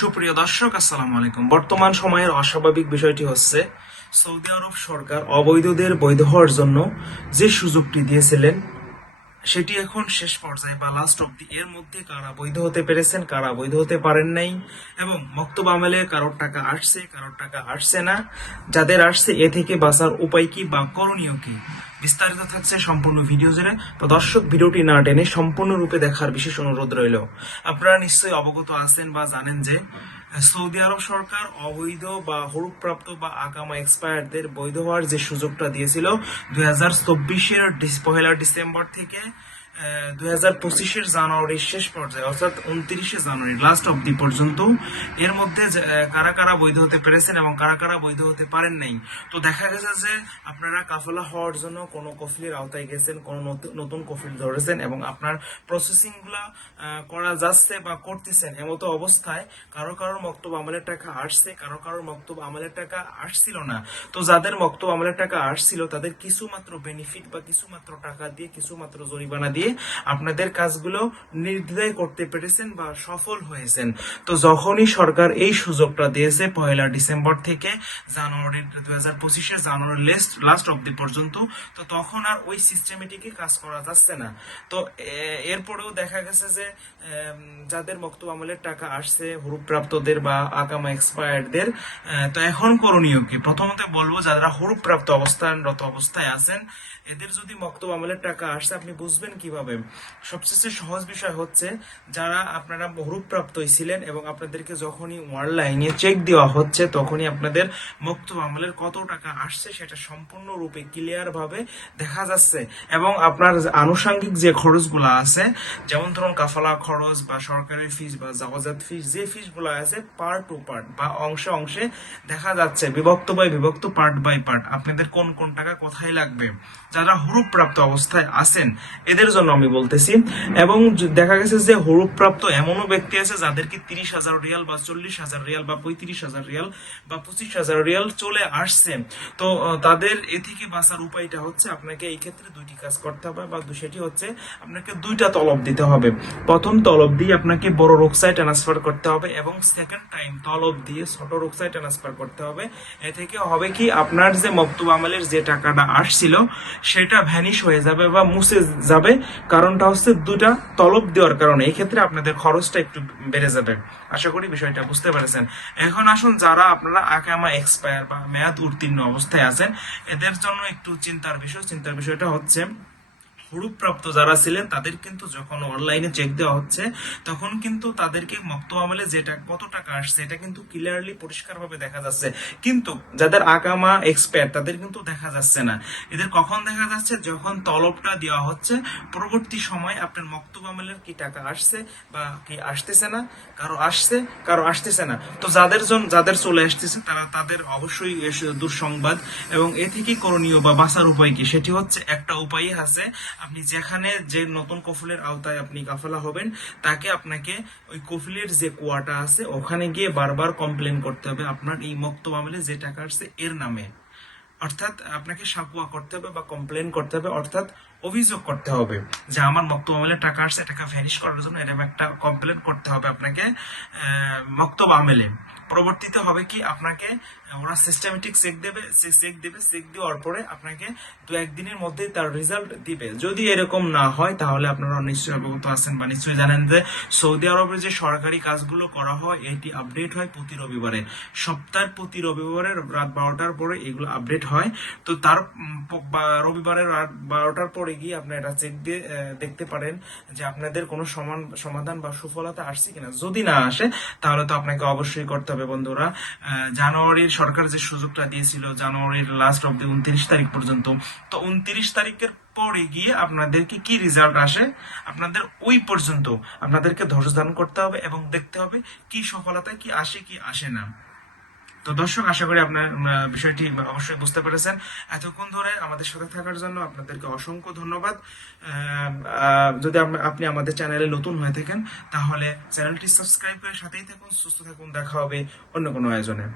সুপ্রিয় দর্শক, আসসালামু আলাইকুম। বর্তমান সময়ের অস্বাভাবিক বিষয়টি হচ্ছে সৌদি আরব সরকার অবৈধদের বৈধ হওয়ার জন্য যে সুযোগটি দিয়েছিলেন সেটি এখন শেষ পর্যায়ে বা লাস্ট অব্দি। এর মধ্যে কারা বৈধ হতে পেরেছেন, কারা বৈধ হতে পারেন নাই, এবং মক্তব আমলে কারোর টাকা আসছে, কারোর টাকা আসছে না, যাদের আসছে এ থেকে বাঁচার উপায় কি বা করণীয় কি, বিস্তারিত থাকছে সম্পূর্ণ ভিডিও জুড়ে। তো দর্শক, ভিডিওটি না টেনে সম্পূর্ণরূপে দেখার বিশেষ অনুরোধ রইল। আপনারা নিশ্চয়ই অবগত আছেন বা জানেন যে সৌদি আরব সরকার অবৈধ বা হরুপ্রাপ্ত বা আকামা এক্সপায়ারদের বৈধ হওয়ার যে সুযোগটা দিয়েছিল 2024-এর 1 ডিসেম্বর থেকে 2025-এর জানুয়ারির শেষ পর্যায়ে, অর্থাৎ 29শে জানুয়ারি লাস্ট অব্দি পর্যন্ত, এর মধ্যে কারা কারা বৈধ হতে পেরেছেন এবং কারা কারা বৈধ হতে পারেন নাই। তো দেখা গেছে যে আপনারা কাফালা হওয়ার জন্য কোনো কফিলের আওতায় গেছেন, কোনো নতুন কফিল ধরেছেন এবং আপনার প্রসেসিং গুলা করা যাচ্ছে বা করতেছেন। এমতো অবস্থায় কারো কারোর মক্তব আমলের টাকা আসছে, কারো কারোর মক্তব আমলের টাকা আসছিল না। তো যাদের মক্তব আমলের টাকা আসছিল তাদের কিছু মাত্র বেনিফিট বা কিছু মাত্র টাকা দিয়ে, কিছু মাত্র জরিমানা দিয়ে আপনাদের কাজগুলো নির্দ্বিধায় করতে পেরেছেন বা সফল হয়েছেন। তো যখনই সরকার এই সুযোগটা দিয়েছে 1 ডিসেম্বর থেকে জানুয়ারি 2025-এর জানুয়ারি লাস্ট অব্দি পর্যন্ত, তো তখন আর ওই সিস্টেমেটিকে কাজ করা যাচ্ছে না। তো এরপরেও দেখা গেছে যে যাদের মক্তব আমলের টাকা আসছে, হরুপ্রাপ্তদের বা আকামা এক্সপায়ারদের, তো এখন করণীয় কি? প্রথমত বলবো, যারা হরুপ্রাপ্ত রত অবস্থায় আছেন, এদের যদি মক্তব আমলের টাকা আসছে, আপনি বুঝবেন কিভাবে? সবচেয়ে সহজ বিষয় হচ্ছে, যারা আপনারা হরুপ্রাপ্ত ছিলেন এবং আপনাদেরকে যখনই অনলাইনে চেক দেওয়া হচ্ছে তখনই আপনাদের মক্তব আমলের কত টাকা আসছে সেটা সম্পূর্ণরূপে ক্লিয়ার ভাবে দেখা যাচ্ছে। এবং আপনার আনুষঙ্গিক যে খরচগুলো আছে, যেমন ধরুন কাফালা খরচ বা সরকারি ফিস বা জাওয়াজাত ফিস, যে ফিসগুলো আছে পার্ট টু পার্ট বা অংশে অংশে দেখা যাচ্ছে, বিভক্ত বাই বিভক্ত, পার্ট বাই পার্ট, আপনাদের কোন কোন টাকা কোথায় লাগবে। যারা হরুপ্রাপ্ত অবস্থায় আছেন এদের জন্য আমি বলতেছি। এবং দেখা গেছে যে হরুপ্রাপ্ত এমনও ব্যক্তি আছে যাদেরকে 30,000 রিয়াল বা 40,000 রিয়াল বা 35,000 রিয়াল বা 25,000 রিয়াল চলে আসছে। তো তাদের এ থেকে বাঁচার উপায়টা হচ্ছে, আপনাকে এই ক্ষেত্রে দুইটি কাজ করতে হবে, বা সেটি হচ্ছে আপনাকে দুইটা তলব দিতে হবে। প্রথম তলব দিয়ে আপনাকে বড় রোকসায় ট্রান্সফার করতে হবে এবং সেকেন্ড টাইম তলব দিয়ে ছোট রোকসায় ট্রান্সফার করতে হবে। এ থেকে হবে কি, আপনার যে মক্তব আমলের যে টাকাটা আসছিল সেটা ভ্যানিশ হয়ে যাবে বা মুছে যাবে। কারণটা হচ্ছে দুটা তলব দেওয়ার কারণে। এই ক্ষেত্রে আপনাদের খরচটা একটু বেড়ে যাবে। আশা করি বিষয়টা বুঝতে পেরেছেন। এখন আসুন, যারা আপনারা আকামা এক্সপায়ার বা মেয়াদ উত্তীর্ণ অবস্থায় আছেন, এদের জন্য একটু চিন্তার বিষয়টা হচ্ছে, হরুপ্রাপ্ত যারা ছিলেন তাদের কিন্তু যখন অনলাইনে চেক দেওয়া হচ্ছে তখন কিন্তু তাদেরকে মক্তব আমলে যেটা কত টাকা আসছে এটা কিন্তু ক্লিয়ারলি পরিষ্কার ভাবে দেখা যাচ্ছে। কিন্তু যাদের আকামা এক্সপায়ার তাদের কিন্তু দেখা যাচ্ছে না। এদের কখন দেখা যাচ্ছে? যখন তলবটা দেওয়া হচ্ছে, পরবর্তী সময় আপনার মক্তব আমলের কি টাকা আসছে বা কি আসতেছে না, কারো আসছে কারো আসতেছে না। তো যাদের চলে আসতেছে তাদের অবশ্যই দুঃসংবাদ। এবং এ থেকে করণীয় বা বাঁচার উপায় কি? সেটি হচ্ছে, একটা উপায় আছে, আপনি যেখানে যে নতুন কফিলের আওতায় আপনি কাফেলা হবেন, তাকে আপনাকে ওই কফিলের যে কুয়াটা আছে ওখানে গিয়ে বারবার কমপ্লেন করতে হবে আপনার এই মক্তব আমলে যে টাকা আসছে এর নামে। অর্থাৎ আপনাকে সাকুয়া করতে হবে বা কমপ্লেন করতে হবে, অর্থাৎ অভিযোগ করতে হবে যে আমার মক্তব আমলে টাকা আসছে, টাকা ভ্যানিশ করার জন্য এরকম একটা কমপ্লেন করতে হবে আপনাকে মক্তব আমলে। পরবর্তীতে হবে কি, আপনাকে ওরা সিস্টেমেটিক চেক দেওয়ার পরে আপনাকে 2-1 দিনের মধ্যেই তার রেজাল্ট দিবে। যদি এরকম না হয় তাহলে আপনারা নিশ্চয়ই অবগত আছেন বা নিশ্চয়ই জানেন যে সৌদি আরবের যে সরকারি কাজগুলো করা হয় এটি আপডেট হয় প্রতি রবিবারে। সপ্তাহের প্রতি রবিবারে রাত 12টার পরে এগুলো আপডেট হয়। তো তার রবিবারের রাত 12টার পরে গিয়ে আপনি এটা চেক দিয়ে দেখতে পারেন যে আপনাদের কোনো সমাধান বা সুফলতা আসছে কিনা। যদি না আসে তাহলে তো আপনাকে অবশ্যই করতে হবে বন্ধুরা। জানুয়ারির সরকার যে সুযোগটা দিয়েছিল জানুয়ারির লাস্ট অব্দি 29 তারিখ পর্যন্ত, তো 29 তারিখের পরে গিয়ে আপনাদেরকে কি রেজাল্ট আসে, আপনাদের ওই পর্যন্ত আপনাদেরকে ধৈর্য ধারণ করতে হবে এবং দেখতে হবে কি সফলতা কি আসে কি আসে না। তো দর্শক, আশা করি আপনার বিষয়টি অবশ্যই বুঝতে পেরেছেন। এতক্ষণ ধরে আমাদের সাথে থাকার জন্য আপনাদেরকে অসংখ্য ধন্যবাদ। যদি আপনি আমাদের চ্যানেলে নতুন হয়ে থাকেন তাহলে চ্যানেলটি সাবস্ক্রাইব করে সাথেই থাকুন। সুস্থ থাকুন। দেখা হবে অন্য কোনো আয়োজনে।